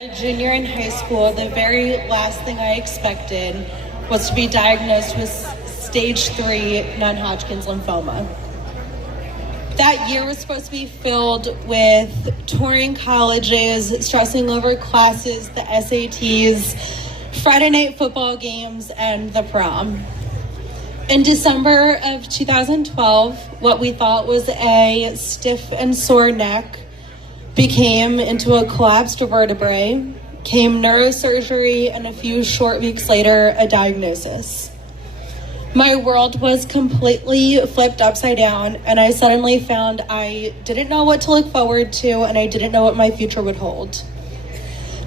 A junior in high school, the very last thing I expected was to be diagnosed with stage 3 non-Hodgkin's lymphoma. That year was supposed to be filled with touring colleges, stressing over classes, the SATs, Friday night football games, and the prom. In December of 2012, what we thought was a stiff and sore neck became into a collapsed vertebrae, came neurosurgery, and a few short weeks later, a diagnosis. My world was completely flipped upside down, and I suddenly found I didn't know what to look forward to, and I didn't know what my future would hold.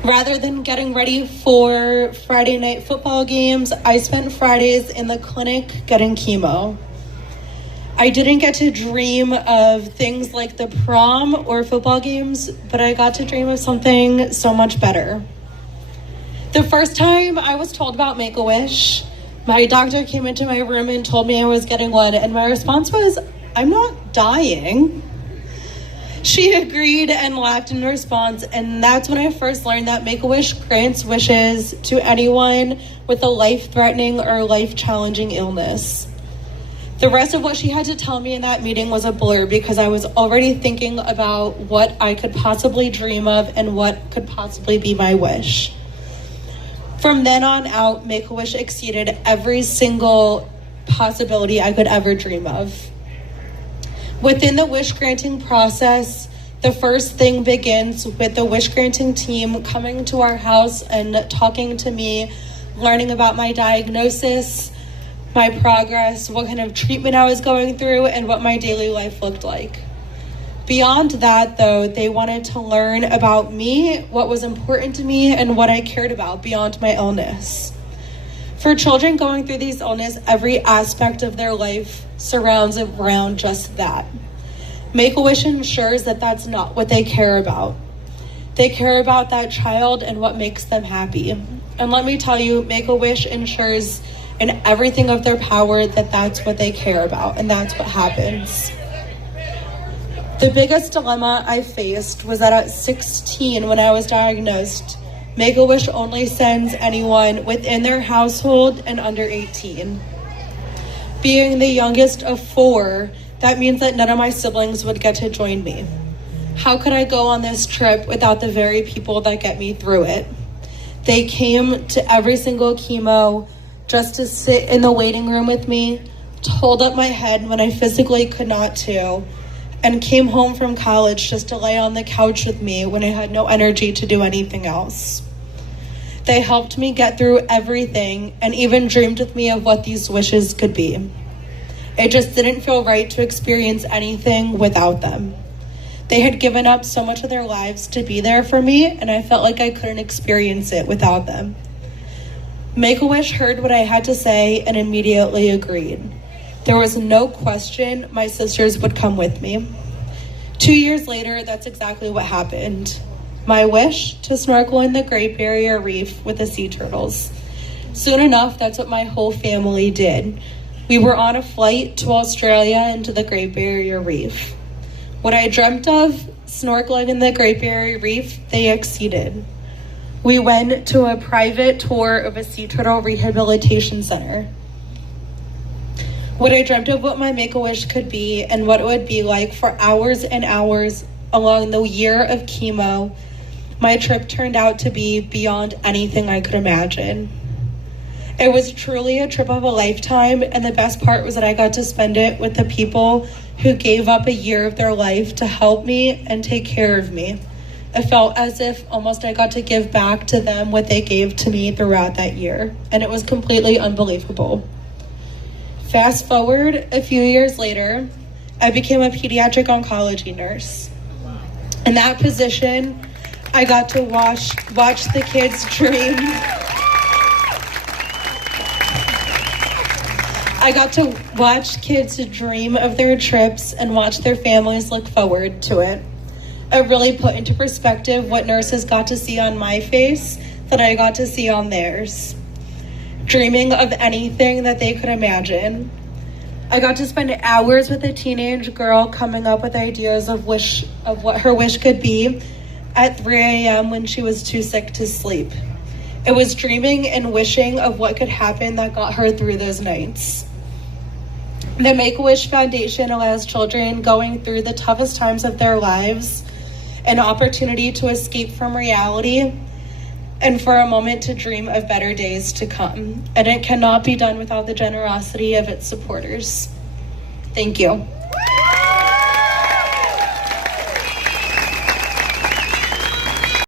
Rather than getting ready for Friday night football games, I spent Fridays in the clinic getting chemo. I didn't get to dream of things like the prom or football games, but I got to dream of something so much better. The first time I was told about Make-A-Wish, my doctor came into my room and told me I was getting one, and my response was, "I'm not dying." She agreed and laughed in response, and that's when I first learned that Make-A-Wish grants wishes to anyone with a life-threatening or life-challenging illness. The rest of what she had to tell me in that meeting was a blur because I was already thinking about what I could possibly dream of and what could possibly be my wish. From then on out, Make-A-Wish exceeded every single possibility I could ever dream of. Within the wish granting process, the first thing begins with the wish granting team coming to our house and talking to me, learning about my diagnosis, my progress, what kind of treatment I was going through, and what my daily life looked like. Beyond that, though, they wanted to learn about me, what was important to me, and what I cared about beyond my illness. For children going through these illness, every aspect of their life surrounds around just that. Make-A-Wish ensures that that's not what they care about. They care about that child and what makes them happy. And let me tell you, Make-A-Wish ensures in everything of their power that that's what they care about, and that's what happens. The biggest dilemma I faced was that at 16, when I was diagnosed, Make-A-Wish only sends anyone within their household and under 18. Being the youngest of 4, that means that none of my siblings would get to join me. How could I go on this trip without the very people that get me through it? They came to every single chemo just to sit in the waiting room with me, to hold up my head when I physically could not to, and came home from college just to lay on the couch with me when I had no energy to do anything else. They helped me get through everything and even dreamed with me of what these wishes could be. It just didn't feel right to experience anything without them. They had given up so much of their lives to be there for me, and I felt like I couldn't experience it without them. Make-A-Wish heard what I had to say and immediately agreed. There was no question my sisters would come with me. 2 years later, that's exactly what happened. My wish to snorkel in the Great Barrier Reef with the sea turtles. Soon enough, that's what my whole family did. We were on a flight to Australia and to the Great Barrier Reef. What I dreamt of, snorkeling in the Great Barrier Reef, they exceeded. We went to a private tour of a sea turtle rehabilitation center. What I dreamt of what my Make-A-Wish could be and what it would be like for hours and hours along the year of chemo, my trip turned out to be beyond anything I could imagine. It was truly a trip of a lifetime, and the best part was that I got to spend it with the people who gave up a year of their life to help me and take care of me. It felt as if almost I got to give back to them what they gave to me throughout that year, and it was completely unbelievable. Fast forward a few years later, I became a pediatric oncology nurse. In that position, I got to watch the kids dream. I got to watch kids dream of their trips and watch their families look forward to it. It really put into perspective what nurses got to see on my face that I got to see on theirs. Dreaming of anything that they could imagine. I got to spend hours with a teenage girl coming up with ideas of what her wish could be, at 3 a.m. when she was too sick to sleep. It was dreaming and wishing of what could happen that got her through those nights. The Make-A-Wish Foundation allows children going through the toughest times of their lives an opportunity to escape from reality and for a moment to dream of better days to come. And it cannot be done without the generosity of its supporters. Thank you.